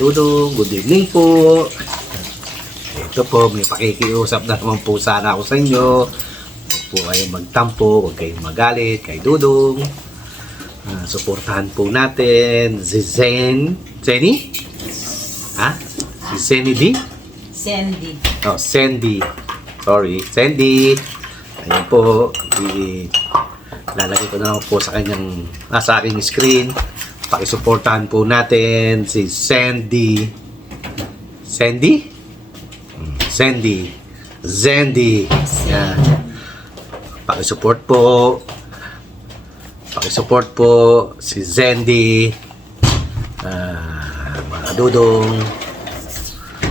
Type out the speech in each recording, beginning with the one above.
Dudong, good evening po. Ito po, may pakikiusap na naman po sana ako sa inyo. Huwag po kayong magtampo, huwag kayong magalit kay Dudong. Suportahan po natin si Zenny? Ha? Si Zenny D? Sandy. Oh, Sandy. Sorry, Sandy. Ayan po, lalagay ko na lang po sa kanyang, sa aking screen. Pakisuportahan po natin si Sandy. Sandy? Sandy. Zandy. Yan. Pakisupport po. Pakisupport po si Zandy. Mga Dudong.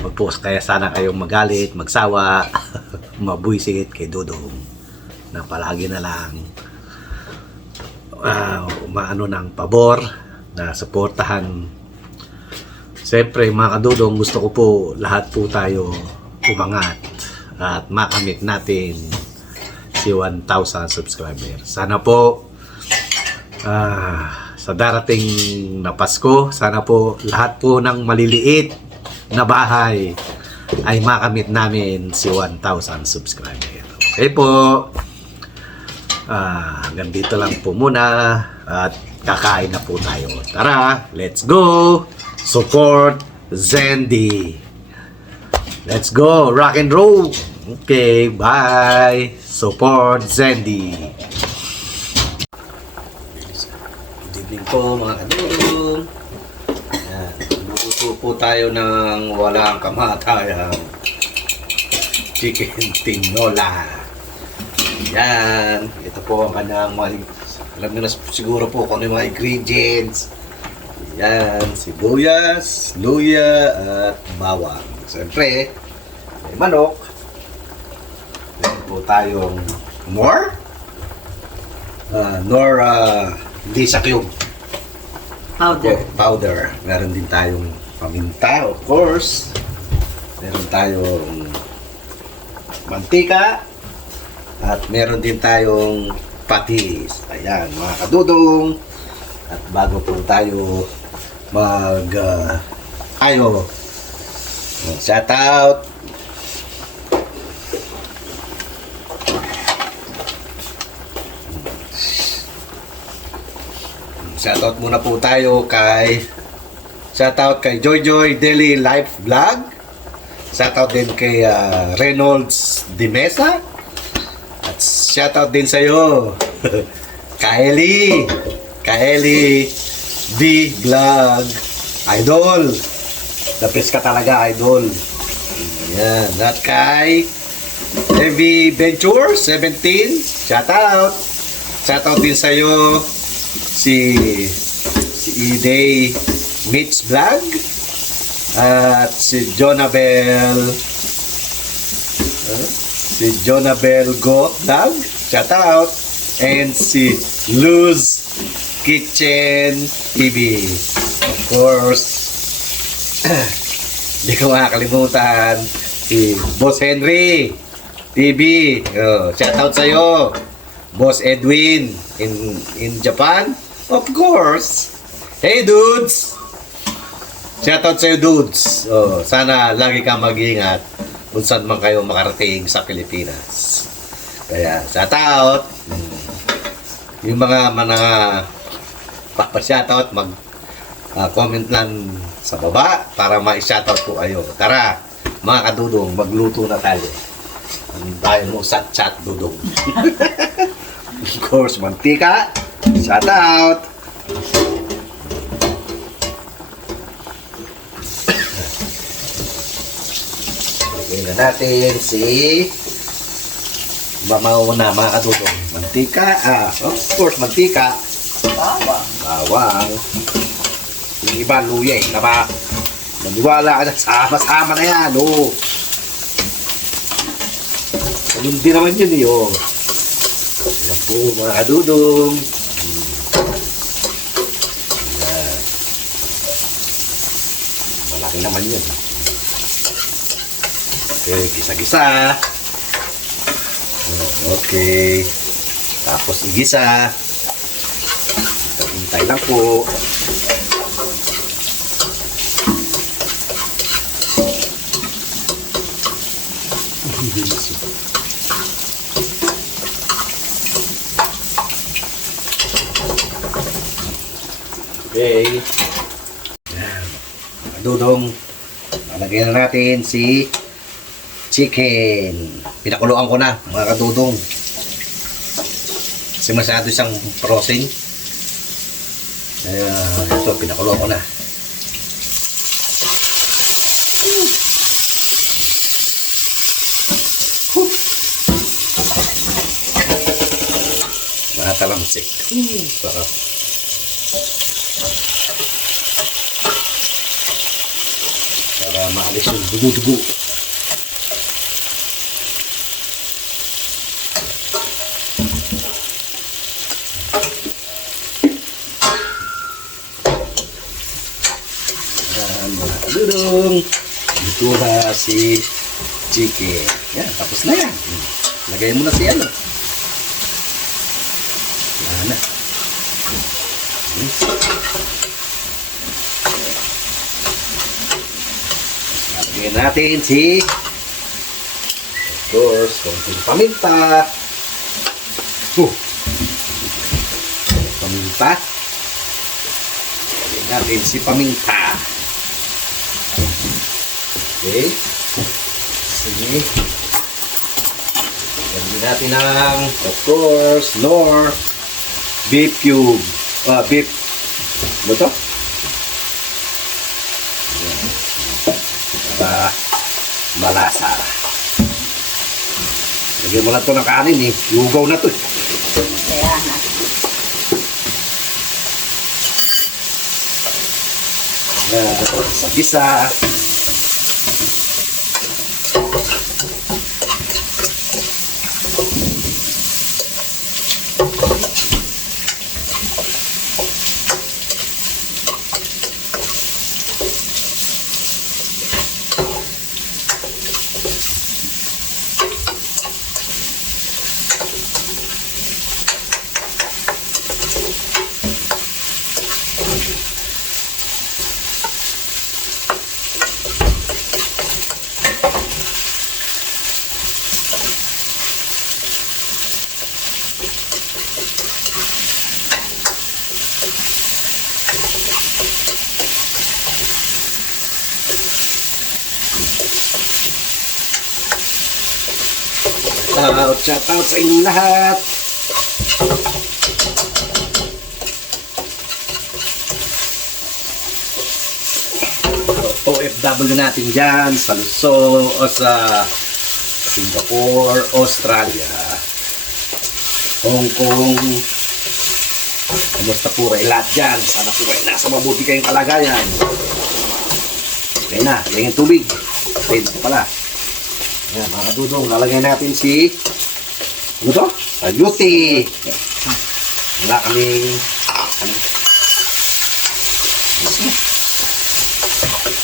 Huwag po kaya sana kayong magalit, magsawa, mabuisit kay Dudong. Na palagi na lang umaano ng pabor na suportahan. Siyempre mga kadudong, gusto ko po lahat po tayo umangat at makamit natin si 1,000 subscribers. Sana po sa darating na Pasko, sana po lahat po ng maliliit na bahay ay makamit namin si 1,000 subscribers. Okay po. Hanggang dito lang po muna at kakain na po tayo. Tara, let's go! Support Zandy! Let's go! Rock and roll! Okay, bye! Support Zandy! Good evening po mga kadulong. Luto po tayo ng walang kamatayang chicken tinola. Yan. Ito po ang kanyang mga, alam nyo na siguro po kung ano yung mga ingredients. Yan. Sibuyas, luya, at bawang. Siyempre, may manok. Meron po tayong Lisa Cube. Powder. Powder. Meron din tayong paminta, of course. Meron tayong mantika. At meron din tayong patis. Ayan, mga kadudong. At bago po tayo shout out. Shout out muna po tayo kay Joy Joy Daily Life Vlog. Shout out din kay Reynolds Dimesa. Shoutout din sa'yo, Kaeli D Vlog, Idol. Lapis ka talaga, Idol. Yan. At kay Heavy Venture 17, shoutout din sa'yo, si Iday Mitch Vlog, at si Jonabel Go Vlog, shout out, and si Luz Kitchen TV. Of course, hindi ko makakalimutan si Boss Henry TV. Shout out sa'yo, Boss Edwin in Japan. Of course. Hey dudes! Shout out sa'yo dudes. Sana lagi kang mag-ingat kung saan man kayo makarating sa Pilipinas. Kaya, shout out. Yung mga pa-shoutout, comment lang sa baba para ma-shoutout po kayo. Tara, mga kadudong, magluto na tayo. Tayo mo sa chat dudong. Of course, mantika. Shout out. Lagyan na natin si mamauna mga kadudong. Mantika, of course, mantika. Bawang. Yung iba, luya eh. Maniwala ka na, sama-sama na yan, oh. Hindi naman yun eh, oh. Ayan po, mga kadudong. Ayan. Malaki naman yun. Okay, gisa-gisa. Okay. Tapos igisa. Hintay lang po. Ang bilis eh. Okay. Yan. Dudong. Lalagyan na natin si chicken. Pinakuluan ko na, mga kadudong. Kasi masyado siyang frozen. Ito, pinakuluan ko na. Mga talamsik. Sarap. Para maalis yung dugo-dugo. Yan, mga kadudong. Ito na si chicken. Yan, tapos na yan. Lagay mo na si ano. Yan na. Lagyan natin si, of course, konting paminta. Paminta. Lagyan natin si paminta. Okay. Sige. Lagyan natin ang, of course, Knorr beef cube. Beef. Ano to? Para malasa. Lagyan mo lang ito ng kanin eh. Lugaw na ito eh. Kaya na. Sa gisa. Shout out sa inyong lahat. OFW natin dyan sa Luzon o sa Singapore, Australia, Hong Kong. Kamusta po kayo lahat dyan? Sana po kayo nasa mabuti kayong kalagayan. Okay na, yan yung tubig. Ready na pala. Yan, mga kadudong, lalagay natin si ano to? Sayote. Wala kaming ano?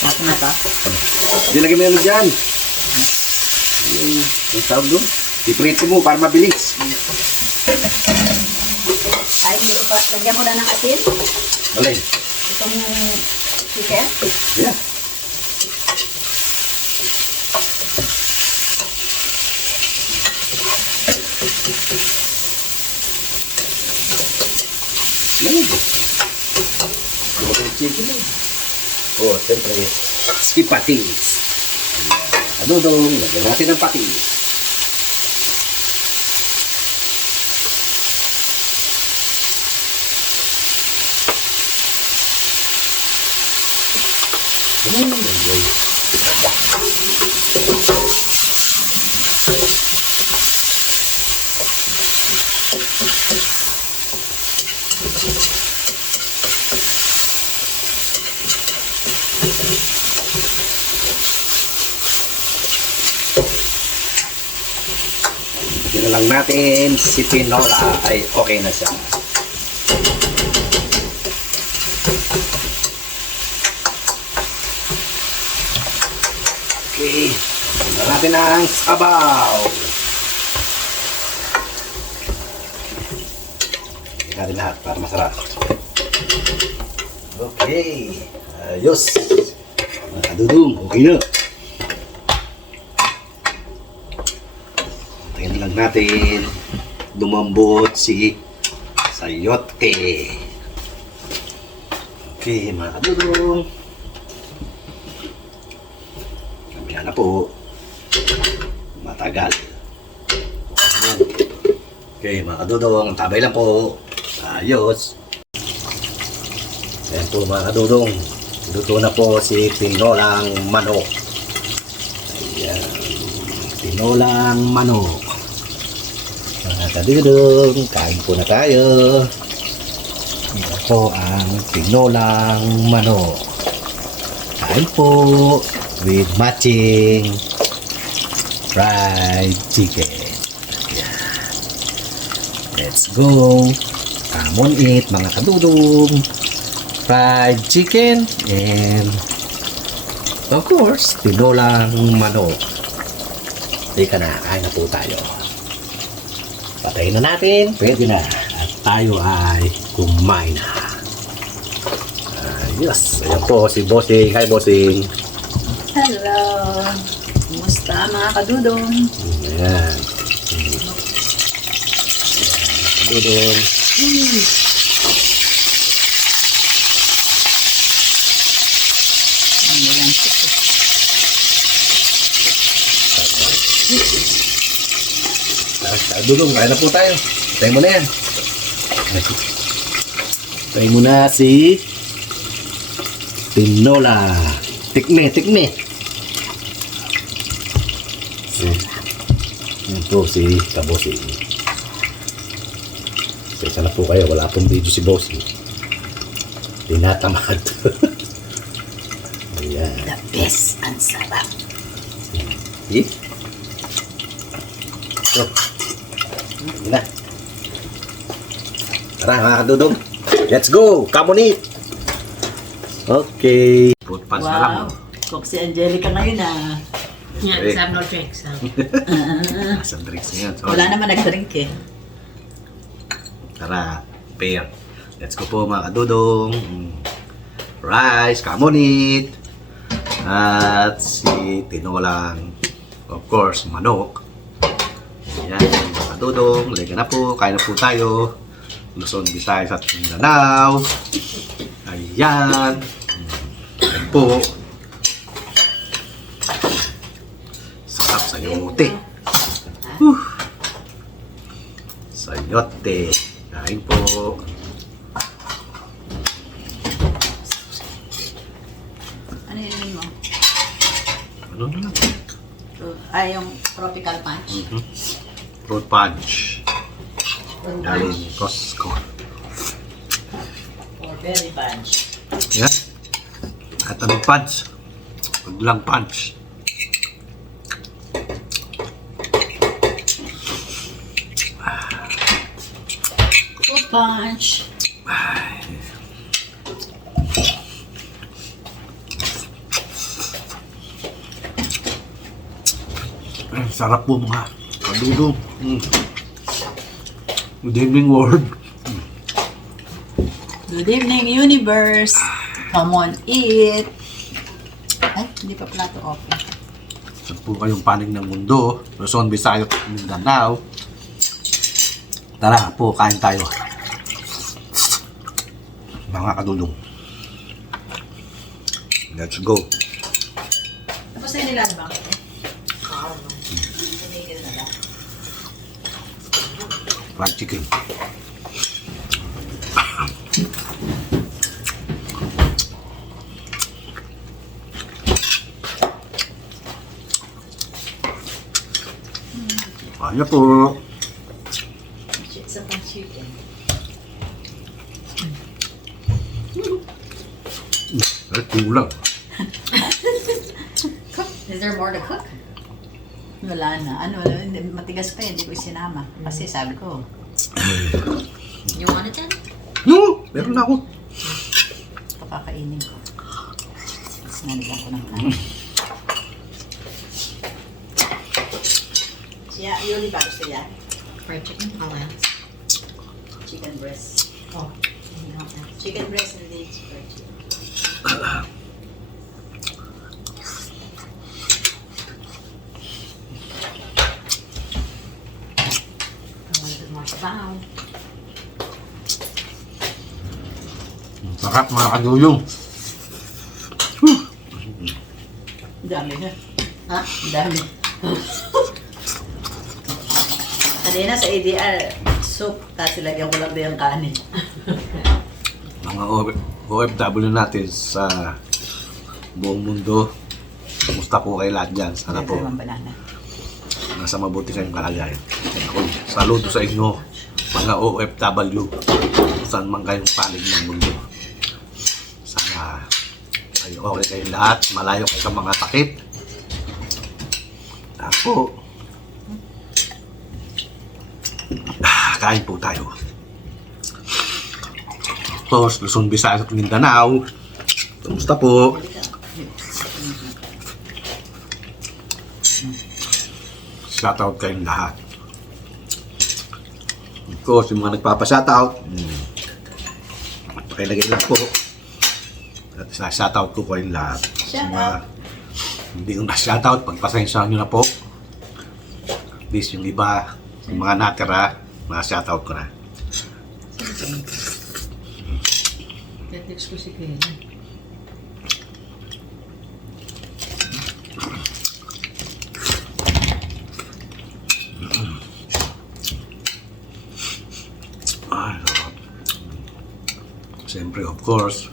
Tapos na to. Dilagay mo yan dyan. Yung tawag doon. Iprito mo para mabilis. Ay, hindi ko pa. Lagyan mo na ng asin. Alin? Itong chicken. Yeah. Chicken. Oh, siyempre, si patis. Ano dong, lagyan natin ang patis. Tignan lang natin si tinola ay okay na siya. Okay, tignan natin ang sabaw. Tignan natin lahat para masarap. Okay, ayos. Mga kadudong, okay na. natin lumambot si sayote. Okay, mga kadudong. Kamihan na po. Matagal. Ayan. Okay, mga kadudong. Tabay lang po. Ayos. Ayan po mga kadudong. Luto na po si tinolang manok. Ayan. Tinolang manok. Mga kadudong, kain po na tayo. Ito po ang tinolang manok. Kain po with matching fried chicken. Ayan. Let's go. Come on eat mga kadudong. Fried chicken and of course, tinolang manok. Teka na, kain na po tayo. Patayin na natin, pwede na. At tayo ay kumain na. Yes, ayan po si Bossing. Hi Bossing. Hello! Kumusta mga kadudong? Ayan. Kadudong. Ano lang ito? Kadudong, kain na po tayo. Tayo mo na yan. Tayo mo na si tinola. Tikme, tikme. Yan po si Kabosing. Sesa na po kayo, wala pong video si Bossing. Tinatamad. Ayan. The best ang sarap. Eh? So, yun na. Tara mga kadudong. Let's go! Come on eat! Okay. Fruit punch na lang. Wow! Cook si Angelica ngayon ah. Yeah, Eh. it's have no drinks. So. Isang drinks na yan. Sorry. Wala naman nag-drink eh. Tara, pair. Let's go po mga kadudong. Rice, come on eat. At si tinolang, of course, manok. Ayan, mga kadudong. Lega na po, kain na po tayo. Luzon, Visayas at Mindanao. Ayan. Ayan po. Sarap sayote. Sayote. Kain po. Ano yun mo? Ano na lang? Ay, yung tropical punch. Fruit punch. Galing Costco. Or berry punch. Yan. At anong punch? Huwag lang punch. Fruit punch. Ay, sarap po mga kadudong. Good evening world. Good evening, universe. Come on, eat. Ay, hindi pa pala ito open. Saan po kayong panig ng mundo? Luzon, Visayas at Mindanao. Tara po, kain tayo. Mga kadudong. Let's go. Tapos na nila ba? Fried chicken. Kaya po. Sa chicken. Ay, kulang. Is there more to cook? Wala na. Ano, matigas pa hindi ko sinama. Kasi sabi ko, You want it then? No! Meron na ako. pakakainin ko. Sinaligan ko ng kanin. Siya, yun ba gusto yan? Fried chicken? I'll ask. Chicken breast. Oh, you don't have. Chicken breast and then fried chicken. Wow. Sarap mga kaduyong. Ang dami na. Ha? Ang dami. Kanina sa ADR, soup, kasi lagyan ko lang din ang kanin. Mga OFW natin sa buong mundo. Kumusta po kayo lahat dyan? Sana po Ito yung banana. nasa mabuti kayong kalagayan. Ako, saludo sa inyo, mga OFW, saan man kayong panig ng mundo. Sana kayo okay kayong lahat, malayo kayo sa mga sakit. Ako, kain po tayo. Tapos, Luzon, Visayas at Mindanao. Kumusta po? Shoutout kayong lahat. Of course, yung mga nagpapa-shoutout, pakilagay lang po. At shoutout ko kayong lahat. Sa mga hindi ko na-shoutout, pagpasensyahan nyo na po. At least yung iba, yung mga natira, mga shoutout ko na. Netflix ko si Kaya. Ay, sarap. Siyempre, of course,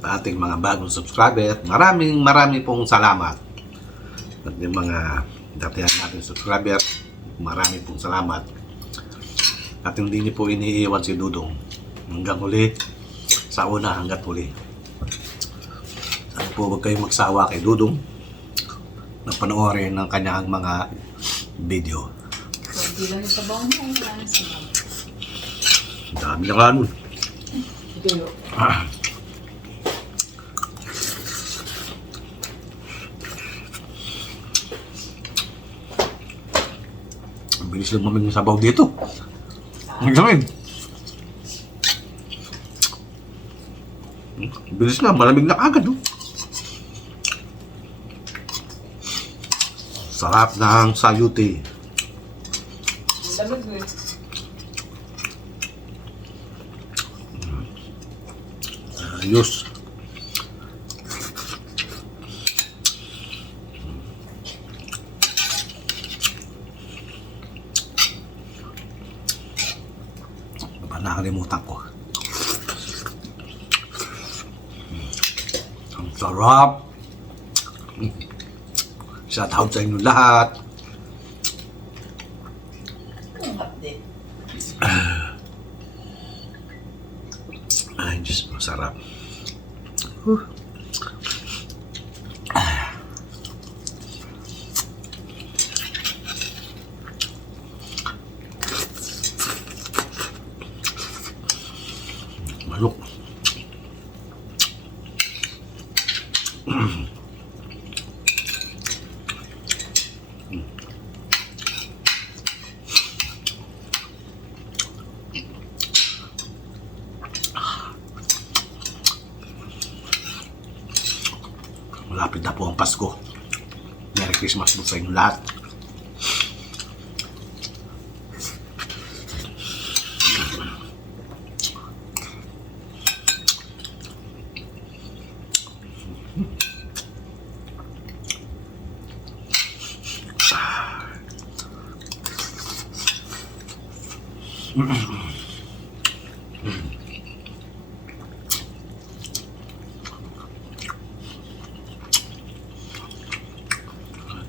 sa ating mga bagong subscriber, maraming pong salamat. At yung mga datihan natin subscriber, maraming pong salamat. At hindi niyo po iniiwan si Dudong hanggang huli, sa una hanggat huli. Sana po huwag kayong magsawa kay Dudong na panoorin ng kanyang mga video. Hindi lang yung sabaw mo. Wala na sabaw. Ang dami na nga nun. Ito Ang bilis lang mamig ng sabaw dito. Ang gamin. Bilis na, malamig na agad. Oh. Sarap ng sayuti. Lamig mo eh. Ayos. Nakalimutan ko. Ang sarap. Shout out sa inyo lahat. Ang update. Ay, Diyos, masarap. Manok. Malapit na po ang Pasko. Merry Christmas po sa inyo lahat.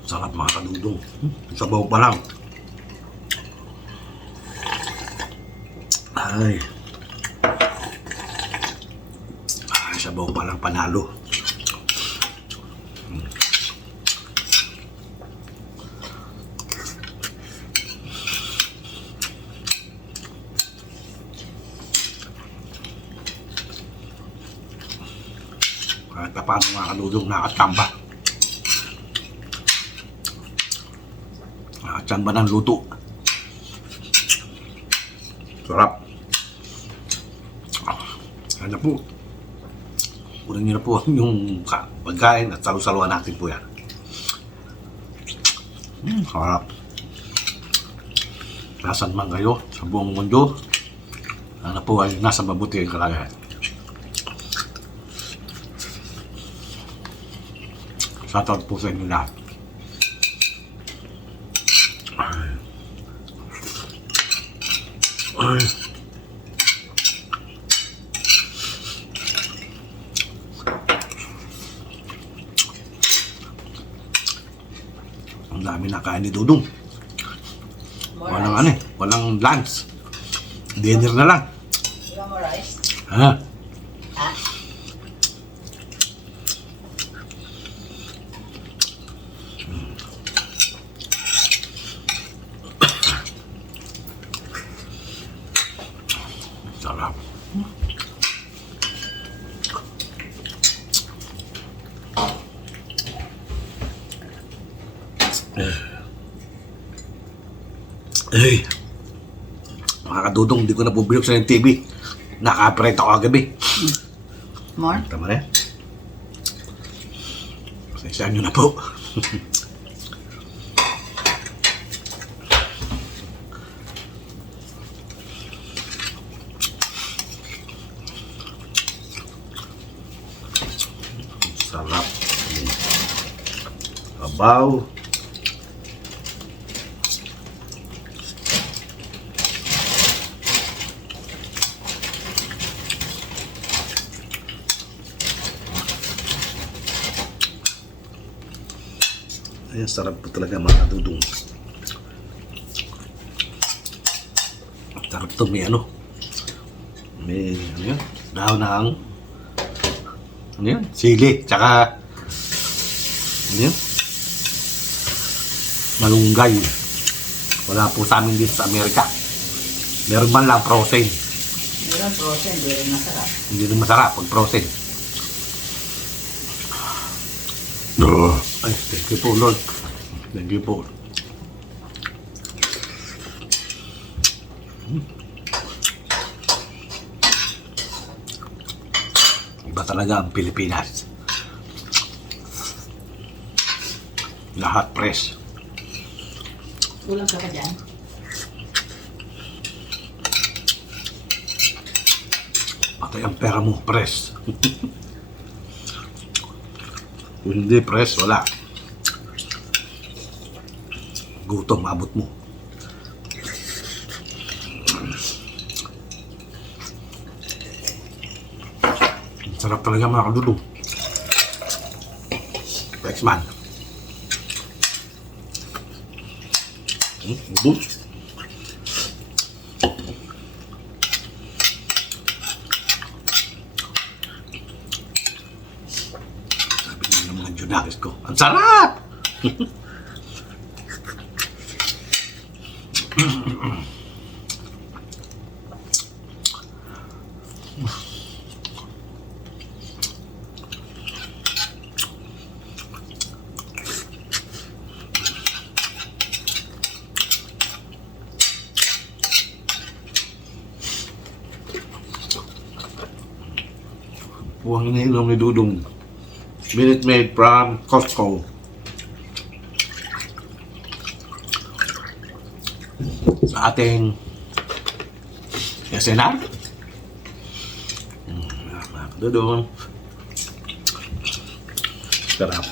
Sarap mga kadudong. Sabaw pa lang. Ay. Ay, sabaw pa lang panalo. Kahit pa paano mga kadudong nakatamba. Tiyan ba ng luto? Sarap. Ano po? Kunin niyo na po yung pagkain at salu-saluan natin po yan. Sarap. nasan man kayo sa buong mundo, sana po ay nasa mabuti ang kalagayan. Shoutout po sa inyo lahat. Ay. Ang dami nakain ni Dudong. More Walang rice. ano eh, walang lunch. Dinner na lang. You want more rice? Ha? Ha? Sarap. Ay. Mga kadudong, hindi ko na bubulok sa yung TV. Naka-operate ako kagabi. More? Tama rin. Pasensyahan nyo na po. Sarap. Sabaw. Ayan, sarap po talaga mga kadudong. Sarap to, may ano. May, ano yun? Dahon ng, ano yun? Sili, tsaka, ano yun? Malunggay. Wala po sa amin dito sa Amerika. Meron man lang frozen. Meron frozen, di rin masarap. Hindi rin masarap pag frozen. Ay, thank you po, Lord. Thank you po. Iba talaga ang Pilipinas. Lahat fresh. Kulang ka pa dyan? Patay ang pera mo, fresh. Kung hindi fresh, wala. Gutom, abot mo. Sarap talaga mga kadudong. Thanks man. Ubus. Sabi nga ng mga Junakis ko, ang sarap! Buwang iniinom ni Dudong. Minute Maid from Costco. Sa ating SNR. Dudong. Sarap.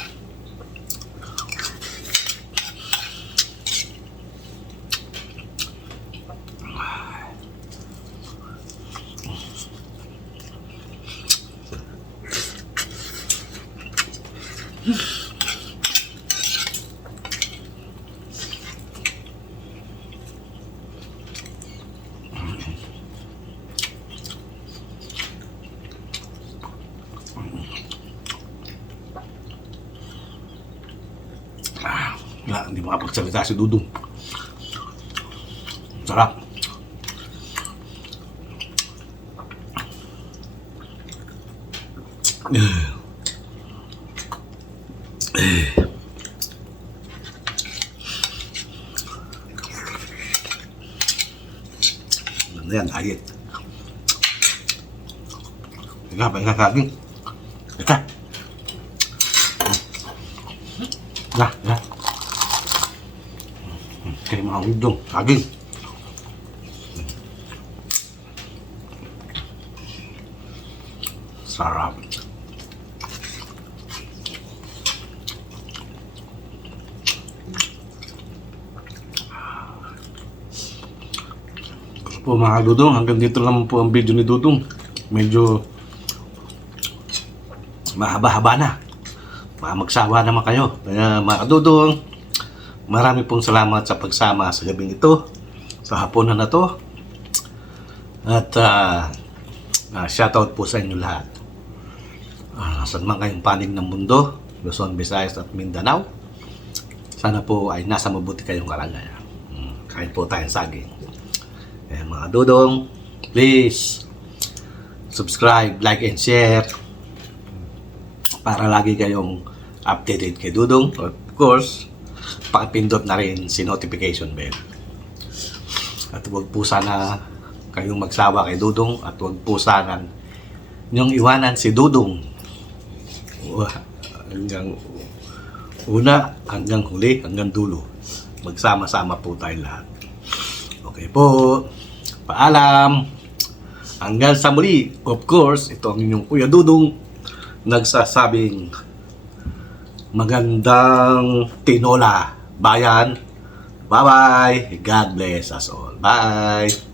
Wala, hindi makapagsalita si Dudong. Sarap. Ano yan, diet. Teka, pahinga sa akin. Teka. Nah, nah. Kayak mau dong, saging. Sarap. Po mga Dudong, hanggang dito lang po ang video ni Dudong. Medyo mahaba-haba na. Magsawa naman kayo. Kaya mga Dudong, marami pong salamat sa pagsama sa gabing ito, sa hapunan na to. At shoutout po sa inyo lahat. Saan man kayong panig ng mundo, Luzon, Visayas at Mindanao, sana po ay nasa mabuti kayong kalagayan. Kain po tayong saging. Kaya mga Dudong, please subscribe, like, and share para lagi kayong updated kay Dudong. Of course, pakipindot na rin si notification bell. At huwag po sana kayong magsawa kay Dudong at huwag po sana niyong iwanan si Dudong. Hanggang una, hanggang huli, hanggang dulo. Magsama-sama po tayo lahat. Okay po. Paalam. Hanggang sa muli. Of course, ito ang inyong Kuya Dudong nagsasabing magandang tinola bayan. Bye-bye. God bless us all. Bye.